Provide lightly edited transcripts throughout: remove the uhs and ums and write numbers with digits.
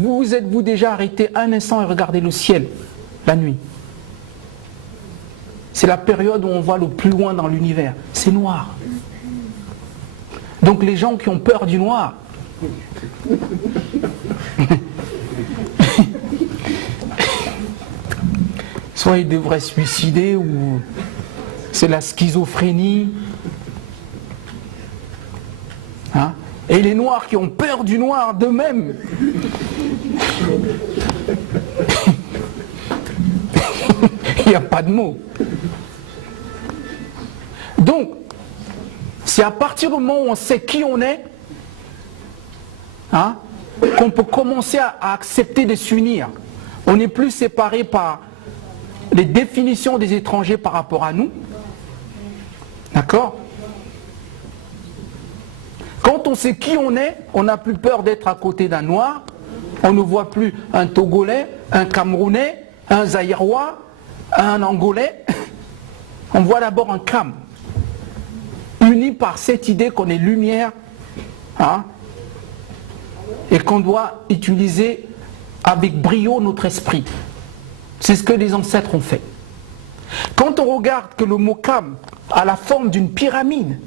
Vous êtes-vous déjà arrêté un instant et regardé le ciel la nuit? C'est la période où on voit le plus loin dans l'univers. C'est noir. Donc les gens qui ont peur du noir, soit ils devraient se suicider ou c'est la schizophrénie. Hein? Et les noirs qui ont peur du noir d'eux-mêmes, il n'y a pas de mots. Donc, c'est à partir du moment où on sait qui on est, hein, qu'on peut commencer à accepter de s'unir. On n'est plus séparé par les définitions des étrangers par rapport à nous. D'accord? Quand on sait qui on est, on n'a plus peur d'être à côté d'un noir. On ne voit plus un Togolais, un Camerounais, un Zaïrois, un Angolais. On voit d'abord un Cam, uni par cette idée qu'on est lumière, hein, et qu'on doit utiliser avec brio notre esprit. C'est ce que les ancêtres ont fait. Quand on regarde que le mot Cam a la forme d'une pyramide,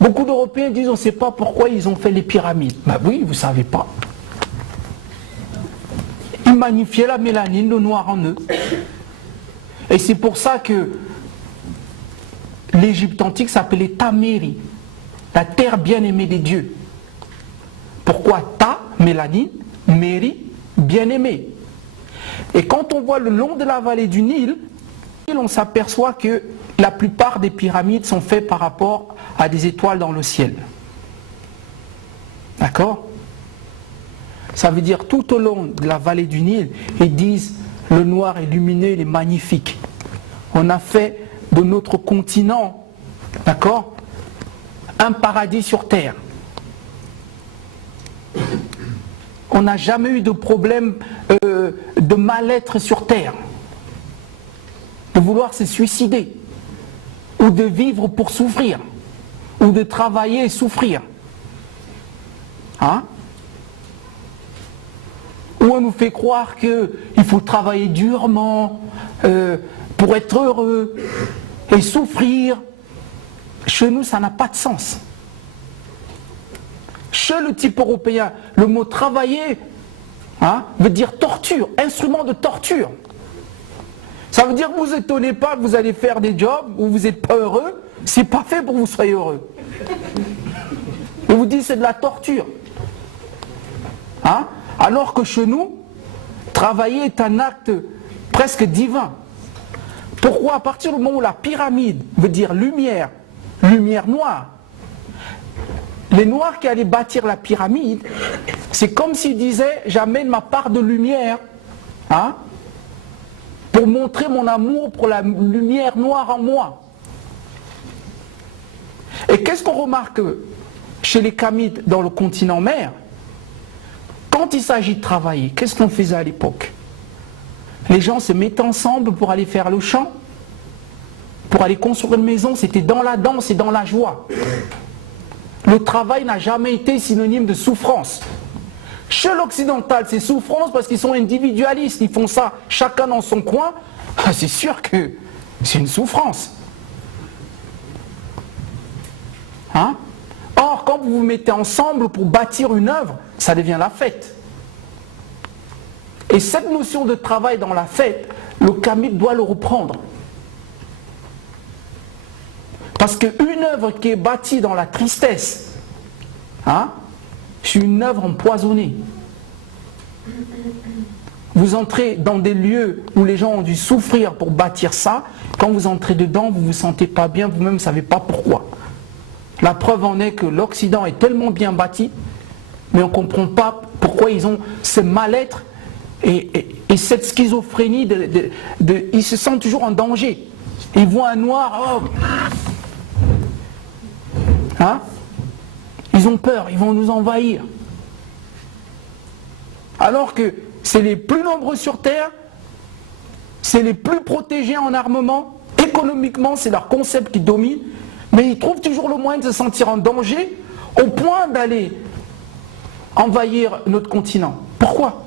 beaucoup d'Européens disent on ne sait pas pourquoi ils ont fait les pyramides. Ben oui, vous ne savez pas. Ils magnifiaient la mélanine, le noir en eux. Et c'est pour ça que l'Égypte antique s'appelait Taméri, la terre bien-aimée des dieux. Pourquoi Ta, mélanine, Méri, bien-aimé. Et quand on voit le long de la vallée du Nil, on s'aperçoit que la plupart des pyramides sont faites par rapport à des étoiles dans le ciel. D'accord? Ça veut dire tout au long de la vallée du Nil, ils disent le noir est lumineux, il est magnifique. On a fait de notre continent, d'accord, un paradis sur terre. On n'a jamais eu de problème de mal-être sur terre, de vouloir se suicider, ou de vivre pour souffrir, ou de travailler et souffrir. Hein? Où on nous fait croire qu'il faut travailler durement pour être heureux et souffrir. Chez nous, ça n'a pas de sens. Chez le type européen, le mot travailler, hein, veut dire torture, instrument de torture. Ça veut dire que vous étonnez pas que vous allez faire des jobs où vous n'êtes pas heureux, c'est pas fait pour que vous soyez heureux. Et vous dites c'est de la torture. Hein? Alors que chez nous, travailler est un acte presque divin. Pourquoi? À partir du moment où la pyramide veut dire lumière, lumière noire, les noirs qui allaient bâtir la pyramide, c'est comme s'ils disaient j'amène ma part de lumière, hein, pour montrer mon amour pour la lumière noire en moi. Et qu'est-ce qu'on remarque chez les Kamites dans le continent mer? Quand il s'agit de travailler, qu'est-ce qu'on faisait à l'époque? Les gens se mettaient ensemble pour aller faire le champ, pour aller construire une maison, c'était dans la danse et dans la joie. Le travail n'a jamais été synonyme de souffrance. Chez l'occidental, c'est souffrance parce qu'ils sont individualistes, ils font ça chacun dans son coin. C'est sûr que c'est une souffrance. Hein? Or, quand vous vous mettez ensemble pour bâtir une œuvre, ça devient la fête. Et cette notion de travail dans la fête, le Kamite doit le reprendre. Parce qu'une œuvre qui est bâtie dans la tristesse, hein, c'est une œuvre empoisonnée. Vous entrez dans des lieux où les gens ont dû souffrir pour bâtir ça. Quand vous entrez dedans, vous ne vous sentez pas bien, vous-même ne savez pas pourquoi. La preuve en est que l'Occident est tellement bien bâti, mais on ne comprend pas pourquoi ils ont ce mal-être et cette schizophrénie ils se sentent toujours en danger. Ils voient un noir, oh, hein? Ils ont peur, ils vont nous envahir. Alors que c'est les plus nombreux sur Terre, c'est les plus protégés en armement, économiquement c'est leur concept qui domine, mais ils trouvent toujours le moyen de se sentir en danger au point d'aller envahir notre continent. Pourquoi?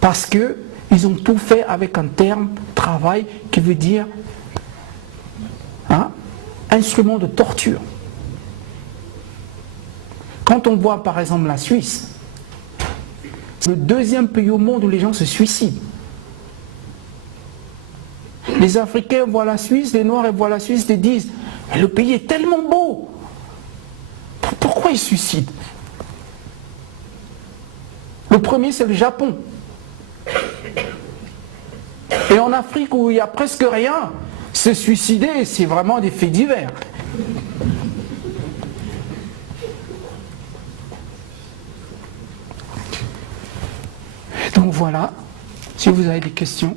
Parce qu'ils ont tout fait avec un terme, travail, qui veut dire instrument de torture. Quand on voit par exemple la Suisse, c'est le deuxième pays au monde où les gens se suicident. Les Africains voient la Suisse, les Noirs voient la Suisse et disent « Le pays est tellement beau, pourquoi ils se suicident ?» Le premier, c'est le Japon. Et en Afrique, où il n'y a presque rien, se suicider, c'est vraiment des faits divers. Donc voilà, si vous avez des questions.